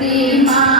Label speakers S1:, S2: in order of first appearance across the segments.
S1: Fatima.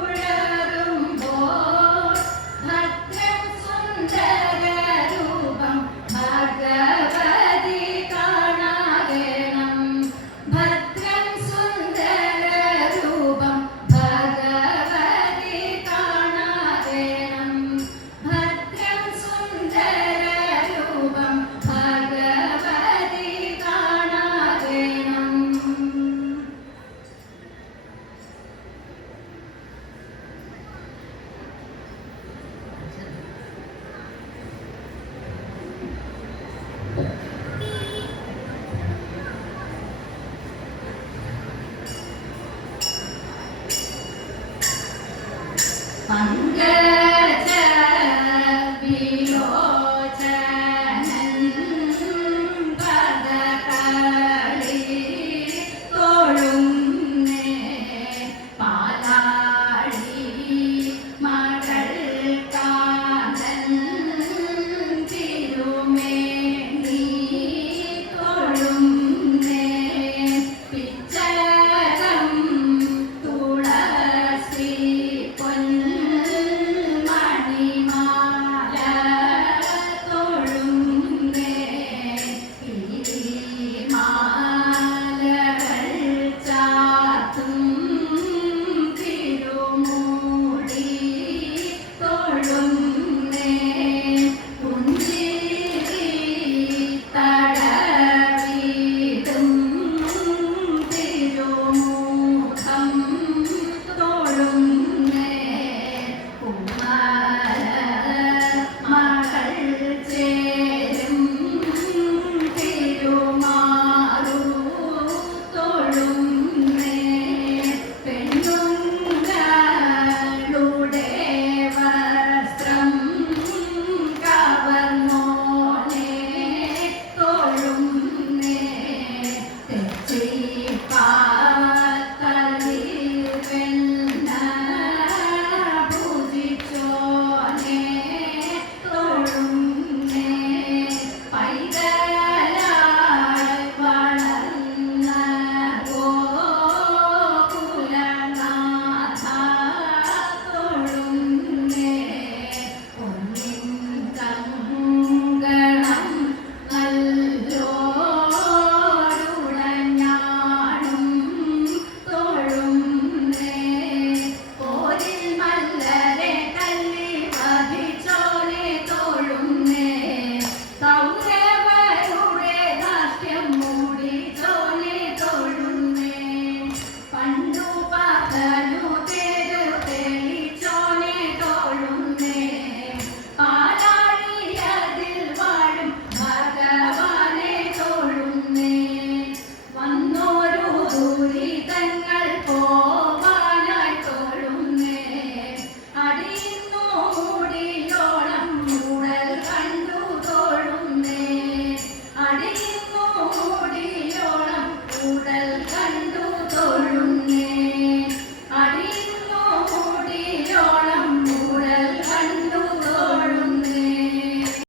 S2: Amen. third